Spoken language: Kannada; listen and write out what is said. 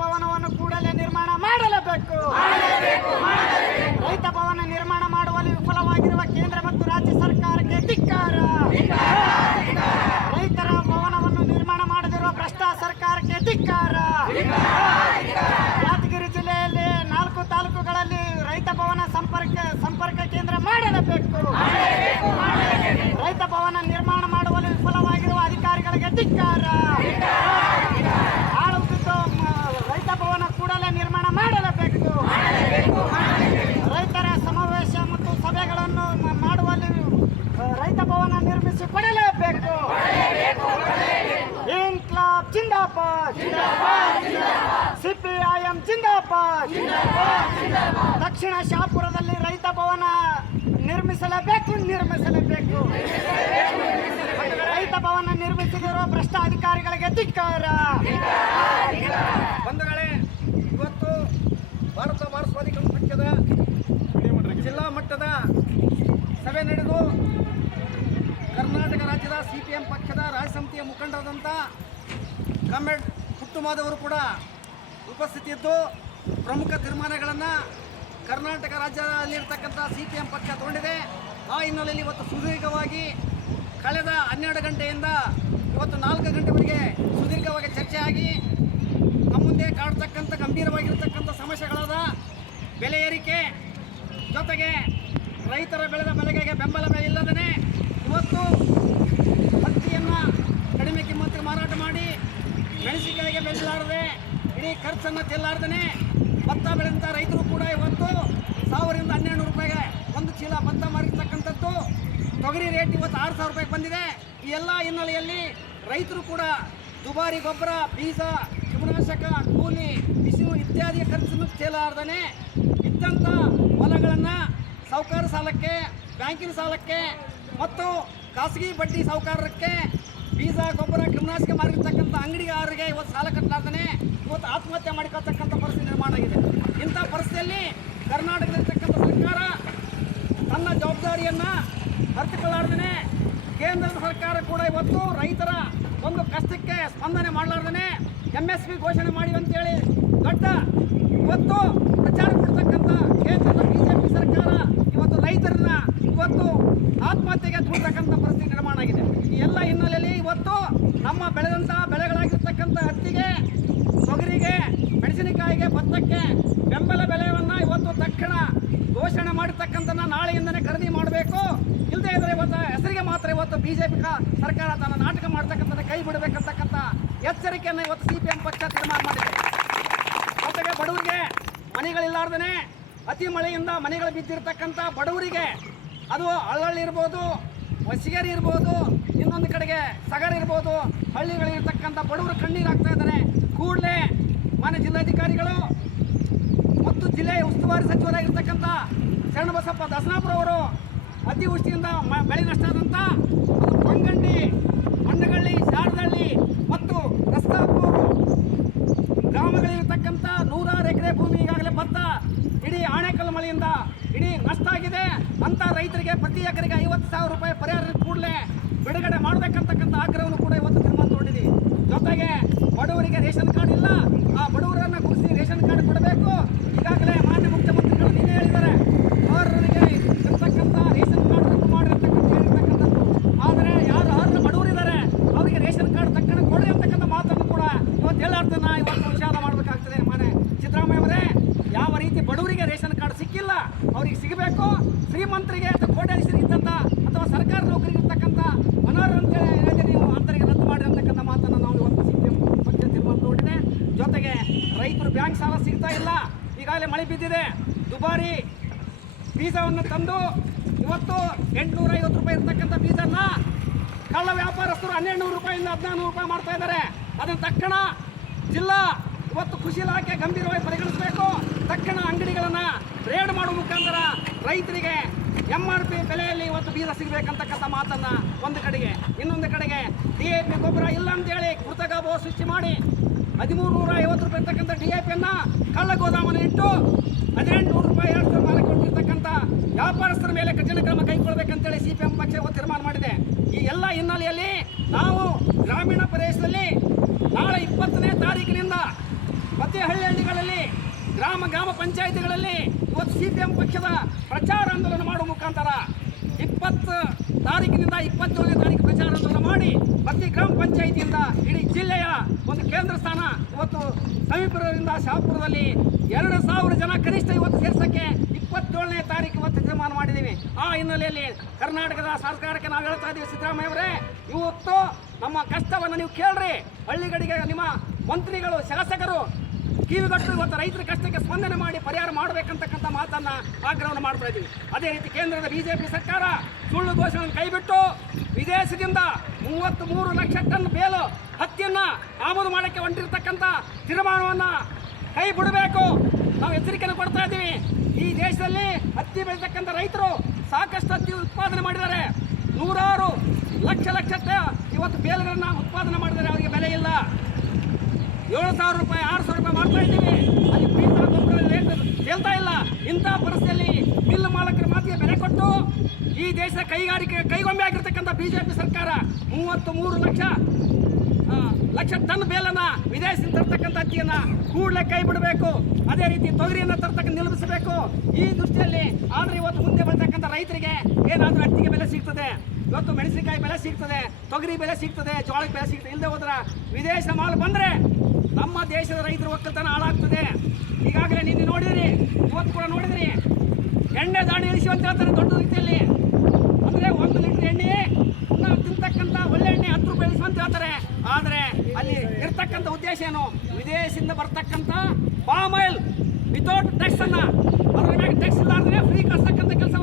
ಭವನವನ್ನು ಕೂಡಲೇ ನಿರ್ಮಾಣ ಮಾಡಲೇಬೇಕು ರೈತ ಭವನ ನಿರ್ಮಾಣ ಮಾಡುವಲ್ಲಿ ವಿಫಲವಾಗಿರುವ ಕೇಂದ್ರ ಮತ್ತು ರಾಜ್ಯ ಸರ್ಕಾರಕ್ಕೆ ಧಿಕ್ಕಾರ ರೈತರ ಭವನವನ್ನು ನಿರ್ಮಾಣ ಮಾಡದಿರುವ ಭ್ರಷ್ಟ ಸರ್ಕಾರಕ್ಕೆ ಧಿಕ್ಕಾರ ಯಾದಗಿರಿ ಜಿಲ್ಲೆಯಲ್ಲಿ ನಾಲ್ಕು ತಾಲೂಕುಗಳಲ್ಲಿ ರೈತ ಭವನ ಸಂಪರ್ಕ ಸಂಪರ್ಕ ಕೇಂದ್ರ ಮಾಡಲೇಬೇಕು ರೈತ ಭವನ ನಿರ್ಮಾಣ ಮಾಡುವಲ್ಲಿ ವಿಫಲವಾಗಿರುವ ಅಧಿಕಾರಿಗಳಿಗೆ ಧಿಕ್ಕಾರ ಆಳುತ್ತಿದ್ದು ಮ- ರೈತ ಭವನ ಕೂಡಲೇ ನಿರ್ಮಾಣ ಮಾಡಲೇಬೇಕು ರೈತರ ಸಮಾವೇಶ ಮತ್ತು ಸಭೆಗಳನ್ನು ಮ- ಮಾಡುವಲ್ಲಿ ರೈತ ಭವನ ನಿರ್ಮಿಸಿ ಕೊಡಲೇಬೇಕು ಇನ್ಕ್ಲಾಬ್ ಜಿಂದಾಬಾದ್. ಸಿಪಿಐಎಂ ಜಿಂದಾಬಾದ್. ದಕ್ಷಿಣ ಶಾಪುರದಲ್ಲಿ ರೈತ ಭವನ ನಿರ್ಮಿಸಲೇಬೇಕು ನಿರ್ಮಿಸಲೇಬೇಕು. ರೈತ ಭವನ ನಿರ್ಮಿಸಿದಿರುವ ಭ್ರಷ್ಟ ಅಧಿಕಾರಿಗಳಿಗೆ ಧಿಕ್ಕಾರ ಬಂಧುಗಳೇ ಇವತ್ತು ಭಾರತ ಮಾರ್ಕ್ಸ್ವಾದಿ ಪಕ್ಷದ ಜಿಲ್ಲಾ ಮಟ್ಟದ ಸಭೆ ನಡೆದು ಕರ್ನಾಟಕ ರಾಜ್ಯದ ಸಿ ಪಿ ಎಂ ಪಕ್ಷದ ರಾಜ್ಯ ಸಮಿತಿಯ ಮುಖಂಡರಾದಂಥ ಕಾಮ್ರೇಡ್ ಪುಟ್ಟುಮಾದವರು ಕೂಡ ಉಪಸ್ಥಿತಿಯಿದ್ದು. ಪ್ರಮುಖ ತೀರ್ಮಾನಗಳನ್ನು ಕರ್ನಾಟಕ ರಾಜ್ಯದಲ್ಲಿರ್ತಕ್ಕಂಥ ಸಿ ಪಿ ಎಂ ಪಕ್ಷ ತಗೊಂಡಿದೆ. ಆ ಹಿನ್ನೆಲೆಯಲ್ಲಿ ಇವತ್ತು ಸುದೀರ್ಘವಾಗಿ ಕಳೆದ ಹನ್ನೆರಡು ಗಂಟೆಯಿಂದ ಇವತ್ತು ನಾಲ್ಕು ಗಂಟೆವರೆಗೆ ಸುದೀರ್ಘವಾಗಿ ಚರ್ಚೆಯಾಗಿ ನಮ್ಮ ಮುಂದೆ ಕಾಡ್ತಕ್ಕಂಥ, ಗಂಭೀರವಾಗಿರ್ತಕ್ಕಂಥ ಸಮಸ್ಯೆಗಳಾದ ಬೆಲೆ ಏರಿಕೆ ಜೊತೆಗೆ ರೈತರ ಬೆಳೆದ ಬೆಲೆಗೆ ಬೆಂಬಲ ಬೆಲೆ ಇಲ್ಲದೇ ಇವತ್ತು ಹತ್ತಿಯನ್ನು ಕಡಿಮೆ ಕಿಮ್ಮತ್ತಿಗೆ ಮಾರಾಟ ಮಾಡಿ ಮೆಣಸಿನಕಾಯಿಗೆ ಬೆಳೆಸಲಾರದೆ ಇಡೀ ಖರ್ಚನ್ನು ಚೆಲ್ಲಾರ್ದೇ ಭತ್ತ ಬೆಳೆದಂಥ ರೈತರು ಕೂಡ ಇವತ್ತು ಸಾವಿರದಿಂದ ಹನ್ನೆರಡು ರೂಪಾಯಿಗೆ ಒಂದು ಚೀಲ ಭತ್ತ ಮಾರಿರ್ತಕ್ಕಂಥದ್ದು. ತೊಗರಿ ರೇಟ್ ಇವತ್ತು ಆರು ಸಾವಿರ ರೂಪಾಯಿಗೆ ಬಂದಿದೆ. ಈ ಎಲ್ಲ ಹಿನ್ನೆಲೆಯಲ್ಲಿ ರೈತರು ಕೂಡ ದುಬಾರಿ ಗೊಬ್ಬರ, ಬೀಜ, ಕೀಟನಾಶಕ, ಕೂಲಿ ಬಿಸಿಲು ಇತ್ಯಾದಿ ಖರ್ಚನ್ನು ಚೆಲ್ಲಾರ್ದೇ ಇದ್ದಂಥ ಹೊಲಗಳನ್ನು ಸಾಹುಕಾರ ಸಾಲಕ್ಕೆ, ಬ್ಯಾಂಕಿನ ಸಾಲಕ್ಕೆ ಮತ್ತು ಖಾಸಗಿ ಬಡ್ಡಿ ಸಾಹುಕಾರಕ್ಕೆ ಬೀಜ ಗೊಬ್ಬರ ಕ್ರಿಮಿನಾಶಕ ಮಾರಿರ್ತಕ್ಕಂಥ ಅಂಗಡಿಗಾರರಿಗೆ ಇವತ್ತು ಸಾಲ ಕಟ್ಟಲಾರ್ದೇ ಇವತ್ತು ಆತ್ಮಹತ್ಯೆ ಮಾಡಿಕೊಳ್ತಕ್ಕಂಥ ಪರಿಸ್ಥಿತಿ ನಿರ್ಮಾಣ ಆಗಿದೆ. ಇಂಥ ಪರಿಸ್ಥಿತಿಯಲ್ಲಿ ಕರ್ನಾಟಕದಲ್ಲಿರ್ತಕ್ಕಂಥ ಸರ್ಕಾರ ತನ್ನ ಜವಾಬ್ದಾರಿಯನ್ನು ಅರ್ಥಕೊಳ್ಳಾರ್ದೇ ಕೇಂದ್ರದ ಸರ್ಕಾರ ಕೂಡ ಇವತ್ತು ರೈತರ ಒಂದು ಕಷ್ಟಕ್ಕೆ ಸ್ಪಂದನೆ ಮಾಡಲಾರ್ದೇ ಎಂ ಎಸ್ ಪಿ ಘೋಷಣೆ ಮಾಡಿ ಅಂತೇಳಿ ದೊಡ್ಡ ಇವತ್ತು ಪ್ರಚಾರ ಕೊಡ್ತಕ್ಕಂಥ ಕೇಂದ್ರದ ಬಿಜೆಪಿ ಸರ್ಕಾರ ಇವತ್ತು ರೈತರನ್ನ ಇವತ್ತು ಆತ್ಮಹತ್ಯೆಗೆ ದೂಡ್ತಕ್ಕಂಥ ಪರಿಸ್ಥಿತಿ ನಿರ್ಮಾಣ ಆಗಿದೆ ಈ ಎಲ್ಲ ಹಿನ್ನೆಲೆಯಲ್ಲಿ ಇವತ್ತು ನಮ್ಮ ಬೆಳೆದಂತಹ ಬೆಳೆಗಳಾಗಿರ್ತಕ್ಕಂಥ ಹತ್ತಿಗೆ ತೊಗರಿಗೆ ಭತ್ತಕ್ಕೆ ಬೆಂಬಲ ಬೆಲೆಯನ್ನು ಇವತ್ತು ತಕ್ಷಣ ಘೋಷಣೆ ಮಾಡಿರ್ತಕ್ಕಂಥ ನಾಳೆಯಿಂದನೇ ಖರೀದಿ ಮಾಡಬೇಕು. ಇಲ್ಲದೇ ಇದ್ರೆ ಇವತ್ತು ಹೆಸರಿಗೆ ಮಾತ್ರ ಇವತ್ತು ಬಿಜೆಪಿ ಸರ್ಕಾರ ತನ್ನ ನಾಟಕ ಮಾಡ್ತಕ್ಕಂಥದ್ದು ಕೈ ಬಿಡಬೇಕಂತಕ್ಕಂಥ ಎಚ್ಚರಿಕೆಯನ್ನು ಇವತ್ತು ಸಿ ಪಿ ಪಕ್ಷ ತೀರ್ಮಾನ ಮಾಡಿದೆ. ಜೊತೆಗೆ ಬಡವರಿಗೆ ಮನೆಗಳಿಲ್ಲಾರ್ದೇ ಅತಿ ಮಳೆಯಿಂದ ಮನೆಗಳು ಬಿದ್ದಿರ್ತಕ್ಕಂಥ ಬಡವರಿಗೆ ಅದು ಹಳ್ಳಳ್ಳಿ ಇರ್ಬೋದು, ಹೊಸಿಗೆರೆ ಇರ್ಬೋದು, ಇನ್ನೊಂದು ಕಡೆಗೆ ಸಗರ್ ಇರ್ಬೋದು, ಹಳ್ಳಿಗಳಿರ್ತಕ್ಕಂಥ ಬಡವರು ಕಣ್ಣೀರು ಹಾಕ್ತಾ ಇದ್ದಾರೆ. ಕೂಡಲೇ ಮಾನ್ಯ ಜಿಲ್ಲಾಧಿಕಾರಿಗಳು ಮತ್ತು ಜಿಲ್ಲೆಯ ಉಸ್ತುವಾರಿ ಸಚಿವರಾಗಿರ್ತಕ್ಕಂಥ ಶರಣಬಸಪ್ಪ ದಸನಾಪುರ ಅವರು ಅತಿವೃಷ್ಟಿಯಿಂದ ಬೆಳೆ ನಷ್ಟ ಆದಂಥ ಮಂಗಂಡಿ ಮಣ್ಣಗಳ್ಳಿ, ಶಾರದಹಳ್ಳಿ ಮತ್ತು ರಸ್ತಾಪುರ ಗ್ರಾಮಗಳಿರ್ತಕ್ಕಂಥ ನೂರಾರು ಎಕರೆ ಭೂಮಿ ಈಗಾಗಲೇ ಭತ್ತ ಇಡೀ ಆಣೆಕಲ್ಲು ಮಳೆಯಿಂದ ಇಡೀ ನಷ್ಟ ಆಗಿದೆ. ಅಂತ ರೈತರಿಗೆ ಪ್ರತಿ ಎಕರೆಗೆ ಐವತ್ತು ಸಾವಿರ ರೂಪಾಯಿ ಪರಿಹಾರ ಕೂಡಲೇ ಬಿಡುಗಡೆ ಮಾಡಬೇಕಂತಕ್ಕಂಥ ಆಗ್ರಹವನ್ನು ಕೂಡ ಇವತ್ತು ತೀರ್ಮಾನ ತಗೊಂಡಿದ್ದೀವಿ. ಜೊತೆಗೆ ಬಡವರಿಗೆ ರೇಷನ್ ಕಾರ್ಡ್ ಇಲ್ಲ ಆ ಬಡವರನ್ನ ಗುರುಸಿ ರೇಷನ್ ಕಾರ್ಡ್ ಕೊಡಬೇಕು ಈಗಾಗಲೇ ಮಾನ್ಯ ಮುಖ್ಯಮಂತ್ರಿಗಳು ನೀವೇ ಹೇಳಿದ್ದಾರೆ ಅರ್ಹರಿಗೆ ಇರ್ತಕ್ಕಂಥ ರೇಷನ್ ಕಾರ್ಡ್ ರದ್ದು ಮಾಡಿರ್ತಕ್ಕಂಥ ಹೇಳಿರ್ತಕ್ಕಂಥದ್ದು ಆದರೆ ಯಾರು ಅರ್ಹ ಬಡವರಿದ್ದಾರೆ ಅವರಿಗೆ ರೇಷನ್ ಕಾರ್ಡ್ ತಕ್ಷಣ ಕೊಡ್ರಿ ಅಂತಕ್ಕಂಥ ಮಾತನ್ನು ಕೂಡ ಇವತ್ತು ಹೇಳಾರ್ದನ್ನ ಇವತ್ತು ವಿಷಾದ ಮಾಡಬೇಕಾಗ್ತದೆ ಮಾನ್ಯ ಸಿದ್ದರಾಮಯ್ಯ ಅವರೇ ಯಾವ ರೀತಿ ಬಡವರಿಗೆ ರೇಷನ್ ಕಾರ್ಡ್ ಸಿಕ್ಕಿಲ್ಲ ಅವ್ರಿಗೆ ಸಿಗಬೇಕು ಶ್ರೀಮಂತರಿಗೆ ಅಥವಾ ಕೋಟ್ಯಾಧೀಶರಿಗೆ ಇದ್ದಂಥ ಅಥವಾ ಸರ್ಕಾರಿ ನೌಕರಿಗೆ ಇರ್ತಕ್ಕಂಥ ಮನೋರಂಜನೆ ನೀವು ಅಂತರಿಗೆ ರದ್ದು ಮಾಡಿ ಅಂತಕ್ಕಂಥ ಮಾತನ್ನು ನಾವು ಇವತ್ತು ಸಿ ಪಿ ಎಂ ಪಕ್ಷ ತೀರ್ಮಾನ ತಗೊಂಡಿದೆ. ಜೊತೆಗೆ ರೈತರು ಬ್ಯಾಂಕ್ ಸಾಲ ಸಿಗ್ತಾ ಇಲ್ಲ. ಈಗಾಗಲೇ ಮಳೆ ಬಿದ್ದಿದೆ. ದುಬಾರಿ ಬೀಜವನ್ನು ತಂದು ಇವತ್ತು ಎಂಟುನೂರ ಐವತ್ತು ರೂಪಾಯಿ ಇರ್ತಕ್ಕಂಥ ಬೀಜನ ಕಳ್ಳ ವ್ಯಾಪಾರಸ್ಥರು ಹನ್ನೆರಡು ನೂರು ರೂಪಾಯಿಂದ ಹದಿನಾರು ರೂಪಾಯಿ ಮಾಡ್ತಾ ಇದ್ದಾರೆ. ಅದನ್ನು ತಕ್ಷಣ ಜಿಲ್ಲಾ ಇವತ್ತು ಕೃಷಿ ಇಲಾಖೆ ಗಂಭೀರವಾಗಿ ಪರಿಗಣಿಸಬೇಕು. ತಕ್ಷಣ ಅಂಗಡಿಗಳನ್ನು ರೇಡ್ ಮಾಡುವ ಮುಖಾಂತರ ರೈತರಿಗೆ ಎಂ ಆರ್ ಪಿ ಬೆಲೆಯಲ್ಲಿ ಇವತ್ತು ಬೀಜ ಸಿಗಬೇಕಂತಕ್ಕಂಥ ಮಾತನ್ನ ಒಂದು ಕಡೆಗೆ, ಇನ್ನೊಂದು ಕಡೆಗೆ ಡಿ ಎ ಪಿ ಗೊಬ್ಬರ ಇಲ್ಲ ಅಂತೇಳಿ ಕೃತಕ ಸೃಷ್ಟಿ ಮಾಡಿ ಹದಿಮೂರು ನೂರ ಐವತ್ತು ರೂಪಾಯಿ ಇರ್ತಕ್ಕಂಥ ಡಿ ಎ ಪಿಯನ್ನು ಕಳ್ಳ ಗೋದಾಮನ್ನು ಇಟ್ಟು ಹದಿನೆಂಟು ನೂರು ರೂಪಾಯಿ ಎರಡು ಮಾರಕ್ಕೆ ಕೊಟ್ಟಿರ್ತಕ್ಕಂಥ ವ್ಯಾಪಾರಸ್ಥರ ಮೇಲೆ ಕಠಿಣ ಕ್ರಮ ಕೈಗೊಳ್ಳಬೇಕಂತೇಳಿ ಸಿ ಪಿ ಎಂ ಪಕ್ಷ ತೀರ್ಮಾನ ಮಾಡಿದೆ. ಈ ಎಲ್ಲ ಹಿನ್ನೆಲೆಯಲ್ಲಿ ನಾವು ಗ್ರಾಮೀಣ ಪ್ರದೇಶದಲ್ಲಿ ನಾಳೆ ಇಪ್ಪತ್ತನೇ ತಾರೀಕಿನಿಂದ ಮತ್ತೆ ಹಳ್ಳಿ ಹಳ್ಳಿಗಳಲ್ಲಿ ಗ್ರಾಮ ಗ್ರಾಮ ಪಂಚಾಯಿತಿಗಳಲ್ಲಿ ಇವತ್ತು ಸಿ ಪಿ ಎಂ ಪಕ್ಷದ ಪ್ರಚಾರ ಆಂದೋಲನ ಮಾಡುವ ಮುಖಾಂತರ ಇಪ್ಪತ್ತು ತಾರೀಕಿನಿಂದ ಇಪ್ಪತ್ತೇಳನೇ ತಾರೀಕು ಪ್ರಚಾರ ಆಂದೋಲನ ಮಾಡಿ ಪ್ರತಿ ಗ್ರಾಮ ಪಂಚಾಯಿತಿಯಿಂದ ಇಡೀ ಜಿಲ್ಲೆಯ ಒಂದು ಕೇಂದ್ರ ಸ್ಥಾನ ಇವತ್ತು ಸಮೀಪದಿಂದ ಶಾಪುರದಲ್ಲಿ ಎರಡು ಸಾವಿರ ಜನ ಕನಿಷ್ಠ ಇವತ್ತು ಸೇರ್ಸೋಕ್ಕೆ ಇಪ್ಪತ್ತೇಳನೇ ತಾರೀಕು ಇವತ್ತು ತೀರ್ಮಾನ ಮಾಡಿದ್ದೀವಿ. ಆ ಹಿನ್ನೆಲೆಯಲ್ಲಿ ಕರ್ನಾಟಕದ ಸರ್ಕಾರಕ್ಕೆ ನಾವು ಹೇಳ್ತಾ ಇದ್ದೀವಿ, ಸಿದ್ದರಾಮಯ್ಯ ಅವರೇ, ಇವತ್ತು ನಮ್ಮ ಕಷ್ಟವನ್ನು ನೀವು ಕೇಳ್ರಿ. ಹಳ್ಳಿಗಳಿಗೆ ನಿಮ್ಮ ಮಂತ್ರಿಗಳು, ಶಾಸಕರು ಕಿವಿಗೊಟ್ಟು ಇವತ್ತು ರೈತರ ಕಷ್ಟಕ್ಕೆ ಸ್ಪಂದನೆ ಮಾಡಿ ಪರಿಹಾರ ಮಾಡಬೇಕಂತಕ್ಕಂಥ ಮಾತನ್ನ ಆಗ್ರಹವನ್ನು ಮಾಡ್ತಾ ಇದ್ದೀವಿ. ಅದೇ ರೀತಿ ಕೇಂದ್ರದ ಬಿಜೆಪಿ ಸರ್ಕಾರ ಸುಳ್ಳು ಘೋಷಣೆಯನ್ನು ಕೈಬಿಟ್ಟು ವಿದೇಶದಿಂದ ಮೂವತ್ತ್ ಮೂರು ಲಕ್ಷ ಟನ್ ಬೇಲು ಹತ್ತಿಯನ್ನ ಆಮದು ಮಾಡಕ್ಕೆ ಹೊಂಟಿರ್ತಕ್ಕಂಥ ತೀರ್ಮಾನವನ್ನು ಕೈ ಬಿಡಬೇಕು. ನಾವು ಎಚ್ಚರಿಕೆಯನ್ನು ಕೊಡ್ತಾ ಇದ್ದೀವಿ. ಈ ದೇಶದಲ್ಲಿ ಹತ್ತಿ ಬೆಳೀತಕ್ಕಂಥ ರೈತರು ಸಾಕಷ್ಟು ಹತ್ತಿ ಉತ್ಪಾದನೆ ಮಾಡಿದ್ದಾರೆ. ನೂರಾರು ಲಕ್ಷ ಲಕ್ಷ ಇವತ್ತು ಬೇಲುಗಳನ್ನ ಉತ್ಪಾದನೆ ಮಾಡಿದ್ದಾರೆ. ಅವರಿಗೆ ಬೆಲೆ ಇಲ್ಲ. ಏಳು ಸಾವಿರ ರೂಪಾಯಿ, ಆರು ಸಾವಿರ ರೂಪಾಯಿ ಮಾಡ್ತಾ ಇದ್ದೀವಿ. ಅಲ್ಲಿ ಬೀಜ ಗೊಬ್ಬರ ರೇಟ್ ಹೇಳ್ತಾ ಇಲ್ಲ. ಇಂಥ ಪರಿಸ್ಥಿತಿಯಲ್ಲಿ ಮಿಲ್ ಮಾಲಕರ ಮಾತಿಗೆ ಬೆಲೆ ಕೊಟ್ಟು ಈ ದೇಶ ಕೈಗಾರಿಕೆ, ಕೈಗೊಂಬೆ ಆಗಿರ್ತಕ್ಕಂಥ ಬಿಜೆಪಿ ಸರ್ಕಾರ ಮೂವತ್ತು ಮೂರು ಲಕ್ಷ ಲಕ್ಷ ಟನ್ ಬೇಲನ್ನ ವಿದೇಶದಿಂದ ತರ್ತಕ್ಕಂಥ ಅಕ್ಕಿಯನ್ನ ಕೂಡಲೇ ಕೈ ಬಿಡಬೇಕು. ಅದೇ ರೀತಿ ತೊಗರಿಯನ್ನು ತರ್ತಕ್ಕ ನಿಲ್ಲಿಸಬೇಕು ಈ ದೃಷ್ಟಿಯಲ್ಲಿ ಆದರೆ ಇವತ್ತು ಮುಂದೆ ಬರ್ತಕ್ಕಂಥ ರೈತರಿಗೆ ಏನಾದರೂ ಅಕ್ಕಿಗೆ ಬೆಲೆ ಸಿಗ್ತದೆ. ಇವತ್ತು ಮೆಣಸಿನಕಾಯಿ ಬೆಲೆ ಸಿಗ್ತದೆ, ತೊಗರಿ ಬೆಲೆ ಸಿಗ್ತದೆ, ಜೋಳಕ್ಕೆ ಬೆಲೆ ಸಿಗ್ತದೆ. ಇಲ್ಲದೆ ಹೋದ್ರೆ ವಿದೇಶ ಮಾಲು ಬಂದ್ರೆ ನಮ್ಮ ದೇಶದ ರೈತರ ಒಕ್ಕಲ್ತನ ಹಾಳಾಗ್ತದೆ. ಈಗಾಗಲೇ ನಿನ್ನೆ ನೋಡಿದ್ರಿ, ಇವತ್ತು ಕೂಡ ನೋಡಿದ್ರಿ. ಎಣ್ಣೆ ದಾಣಿ ಇಳಿಸಿ ಅಂತ ಹೇಳ್ತಾರೆ ದೊಡ್ಡ ರೀತಿಯಲ್ಲಿ. ಅಂದ್ರೆ ಒಂದು ಲೀಟರ್ ಎಣ್ಣೆ, ನಾವು ತಿಂತಕ್ಕಂಥ ಒಳ್ಳೆ ಎಣ್ಣೆ ಹತ್ತು ರೂಪಾಯಿ ಇಳಿಸಿ ಅಂತ ಹೇಳ್ತಾರೆ. ಆದರೆ ಅಲ್ಲಿ ಇರ್ತಕ್ಕಂಥ ಉದ್ದೇಶ ಏನು? ವಿದೇಶದಿಂದ ಬರ್ತಕ್ಕಂಥ ಪಾಮ್ ಆಯಿಲ್ ವಿತೌಟ್ ಟ್ಯಾಕ್ಸ್ ಅನ್ನ. ಅದ್ರ ಮೇಲೆ ಟ್ಯಾಕ್ಸ್ ಇಲ್ಲಾಂದ್ರೆ ಫ್ರೀ ಕಳಿಸ್ತಕ್ಕಂಥ ಕೆಲಸ